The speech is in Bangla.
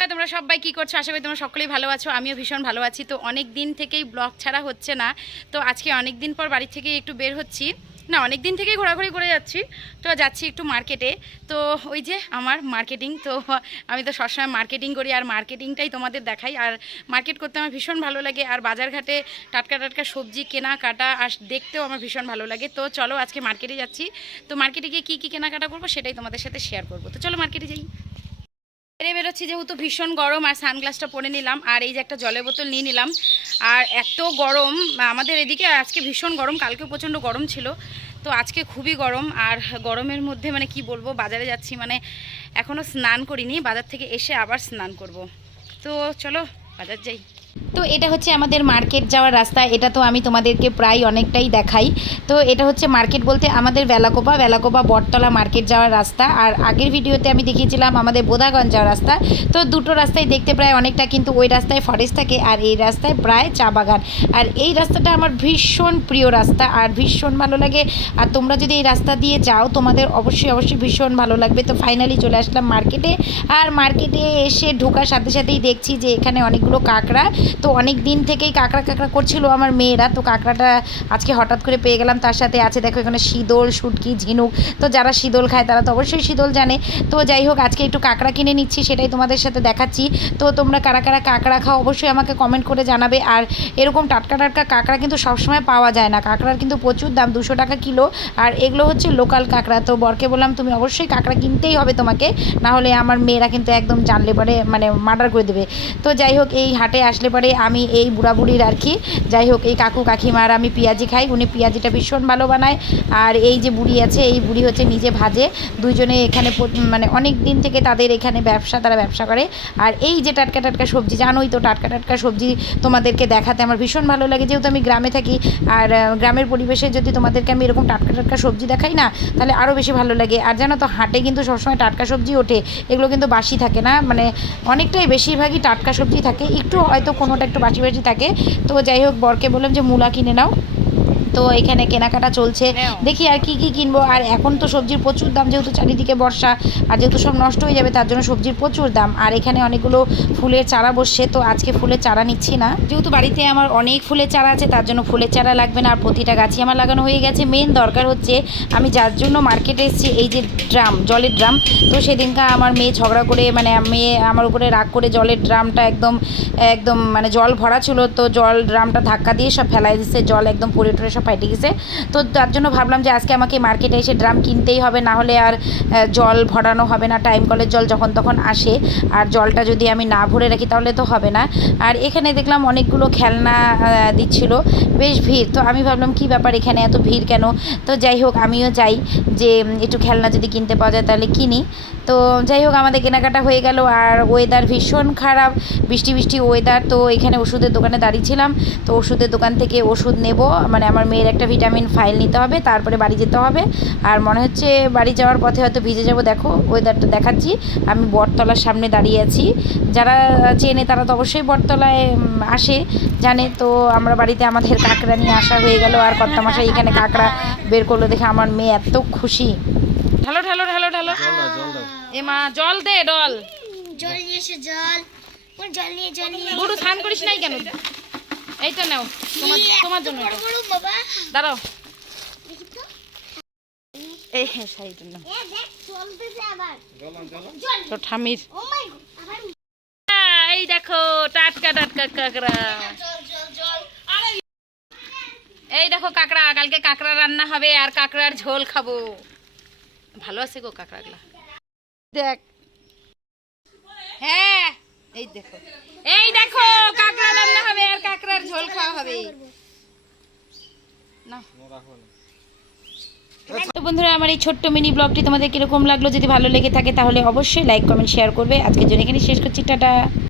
হ্যাঁ, তোমরা সবাই কি করছ? আশা করি তোমরা সকলেই ভালো আছো। আমিও ভীষণ ভালো আছি। তো অনেক দিন থেকেই ব্লগ ছাড়া হচ্ছে না। তো আজকে অনেক দিন পর বাড়ি থেকে একটু বের হচ্ছি। না অনেক দিন থেকেই ঘোরাঘুরি করে যাচ্ছি। তো যাচ্ছি একটু মার্কেটে তো ওই যে আমার মার্কেটিং তো আমি তো সবসময় মার্কেটিং করি আর মার্কেটিংটাই তোমাদের দেখাই। আর মার্কেট করতে আমার ভীষণ ভালো লাগে। আর বাজারঘাটে টাটকা টাটকা সবজি কেনা কাটা আর দেখতেও আমার ভীষণ ভালো লাগে। তো চলো আজকে মার্কেটে যাচ্ছি। তো মার্কেটে গিয়ে কী কী কেনাকাটা করব সেটাই তোমাদের সাথে শেয়ার করব। তো চলো মার্কেটে যাই। বেরিয়ে বেরোচ্ছি যেহেতু ভীষণ গরম আর সানগ্লাসটা পরে নিলাম, আর এই যে একটা জলের বোতল নিয়ে নিলাম। আর এত গরম, আমাদের এদিকে আজকে ভীষণ গরম, কালকেও প্রচণ্ড গরম ছিল। তো আজকে খুবই গরম, আর গরমের মধ্যে মানে কি বলব, বাজারে যাচ্ছি মানে এখনও স্নান করিনি, বাজার থেকে এসে আবার স্নান করব। তো চলো, বাজার যাই। তো এটা হচ্ছে আমাদের মার্কেট যাওয়ার রাস্তা। এটা তো আমি তোমাদেরকে প্রায় অনেকটাই দেখাই। তো এটা হচ্ছে মার্কেট বলতে আমাদের বেলাকোপা বেলাকোপা বটতলা মার্কেট যাওয়ার রাস্তা। আর আগের ভিডিওতে আমি দেখিয়েছিলাম আমাদের বোধাগঞ্জ যাওয়ার রাস্তা। তো দুটো রাস্তায় দেখতে প্রায় অনেকটা, কিন্তু ওই রাস্তায় ফরেস্ট থাকে আর এই রাস্তায় প্রায় চা বাগান। আর এই রাস্তাটা আমার ভীষণ প্রিয় রাস্তা আর ভীষণ ভালো লাগে। আর তোমরা যদি এই রাস্তা দিয়ে যাও, তোমাদের অবশ্যই অবশ্যই ভীষণ ভালো লাগবে। তো ফাইনালি চলে আসলাম মার্কেটে আর মার্কেটে এসে ঢোকার সাথে সাথেই দেখছি যে এখানে অনেকগুলো কাঁকড়া তো অনেক দিন থেকেই কাঁকড়া কাঁকড়া করছিল আমার মেয়েরা। তো কাঁকড়াটা আজকে হঠাৎ করে পেয়ে গেলাম, তার সাথে আছে দেখো এখানে শীদল শুটকি, ঝিনুক। তো যারা শীদল খায় তারা তো অবশ্যই শীদল জানে। তো যাই হোক, আজকে একটু কাঁকড়া কিনে নিচ্ছি, সেটাই তোমাদের সাথে দেখাচ্ছি। তো তোমরা কারা কারা কাঁকড়া খাও অবশ্যই আমাকে কমেন্ট করে জানাবে। আর এরকম টাটকা টাটকা কাঁকড়া কিন্তু সবসময় পাওয়া যায় না। কাঁকড়ার কিন্তু প্রচুর দাম, দুশো টাকা কিলো। আর এগুলো হচ্ছে লোকাল কাঁকড়া। তো বরকে বললাম, তুমি অবশ্যই কাঁকড়া কিনতেই হবে তোমাকে। না হলে আমার মেয়েরা কিন্তু একদম জানলে পরে মানে মার্ডার করে দেবে। তো যাই হোক, এই হাটে আসলে পরে আমি এই বুড়া বুড়ির আর কি। যাই হোক, এই কাকু কাকিমার আমি পেঁয়াজি খাই, উনি পেঁয়াজিটা ভীষণ ভালো বানায়। আর এই যে বুড়ি আছে, এই বুড়ি হচ্ছে নিজে ভাজে। দুইজনে এখানে মানে অনেক দিন থেকে তাদের এখানে ব্যবসা, তারা ব্যবসা করে। আর এই যে টাটকা টাটকা সবজি, জানোই তো টাটকা টাটকা সবজি তোমাদেরকে দেখাতে আমার ভীষণ ভালো লাগে। যেহেতু আমি গ্রামে থাকি, আর গ্রামের পরিবেশে যদি তোমাদেরকে আমি এরকম টাটকা টাটকা সবজি দেখাই না, তাহলে আরও বেশি ভালো লাগে। আর জানো তো, হাটে কিন্তু সবসময় টাটকা সবজি ওঠে। এগুলো কিন্তু বাসি থাকে না। মানে অনেকটাই বেশিরভাগই টাটকা সবজি থাকে। একটু হয়তো কোনোটা একটু বাসি বাসি থাকে। তো যাই হোক বরকে বললাম যে মূলা কিনে নাও। তো এখানে কেনাকাটা চলছে। দেখি আর কি কি কিনবো। আর এখন তো সবজির প্রচুর দাম যেহেতু চারিদিকে বর্ষা আর যেহেতু সব নষ্ট হয়ে যাবে তার জন্য সবজির প্রচুর দাম। আর এখানে অনেকগুলো ফুলের চারা বসছে তো আজকে ফুলের চারা নিচ্ছি না। যেহেতু বাড়িতে আমার অনেক ফুলের চারা আছে তার জন্য ফুলের চারা লাগবে না। আর প্রতিটা গাছই আমার লাগানো হয়ে গেছে। মেন দরকার হচ্ছে আমি যার জন্য মার্কেটে এসেছি এই যে ড্রাম জলের ড্রাম। তো সেদিনকার আমার মেয়ে ঝগড়া করে মানে মেয়ে আমার উপরে রাগ করে জলের ড্রামটা একদম একদম মানে জল ভরা ছিল। তো জল ড্রামটা ধাক্কা দিয়ে সব ফেলাই দিচ্ছে জল একদম পরে টরে সব ফাইটে গেছে তো তার জন্য ভাবলাম যে আজকে আমাকে মার্কেটে এসে ড্রাম কিনতেই হবে, না হলে আর জল ভরানো হবে না টাইম কলের জল যখন তখন আসে। আর জলটা যদি আমি না ভরে রাখি তাহলে তো হবে না। আর এখানে দেখলাম অনেকগুলো খেলনা দিচ্ছিল। বেশ ভিড়। তো আমি ভাবলাম, কি ব্যাপার এখানে এত ভিড় কেন? তো যাই হোক, আমিও চাই যে একটু খেলনা যদি কিনতে পাওয়া যায় তাহলে কিনি। তো যাই হোক, আমাদের কেনাকাটা হয়ে গেল। আর ওয়েদার ভীষণ খারাপ। বৃষ্টি বৃষ্টি ওয়েদার তো এখানে ওষুধের দোকানে দাঁড়িয়েছিলাম তো ওষুধের দোকান থেকে ওষুধ নেব। মানে আমার মেয়ের একটা ভিটামিন ফাইল নিতে হবে তারপরে বাড়ি যেতে হবে। আর মনে হচ্ছে বাড়ি যাওয়ার পথে হয়তো ভিজে যাব দেখো ওয়েদারটা দেখাচ্ছি। আমি বটতলার সামনে দাঁড়িয়ে আছি। যারা চেনে তারা তো অবশ্যই বটতলায় আসে জানে। তো আমরা বাড়িতে আমাদের কাঁকড়া নিয়ে আসা হয়ে গেল আর কর্তামশাই এখানে কাঁকড়া বের করল দেখে আমার মেয়ে এত খুশি। ঢালো ঢালো ঢালো ঢালো। এ মা জল দে ডল। জল নিয়ে এসে জল। জল নিয়ে জল নিয়ে। বুড়ো স্নান করিস নাই কেন? এইটা নাও তোমার তোমার জন্য বড় এটা। বড় বাবা। দাঁড়াও। এই হ্যাঁ নাও তো ঠামির ও মাই আবার এই দেখো টাটকা টাটকা কাঁকড়া। জল জল জল এই দেখো কাঁকড়া কালকে কাঁকড়া রান্না হবে আর কাঁকড়ার ঝোল খাব। ভালো আছে গো কাঁকড়াগুলা। দেখ। হ্যাঁ এই দেখো। এই দেখো কাঁকড়া রান্না হবে আর কাঁকড়ার ঝোল খাওয়া হবে। না। তো বন্ধুরা আমার এই ছোট্ট মিনি ব্লগটি তোমাদের কীরকম লাগল? যদি ভালো লেগে থাকে তাহলে অবশ্যই লাইক কমেন্ট শেয়ার করবে। আজকের জন্য এখানে শেষ করছি। টাটা।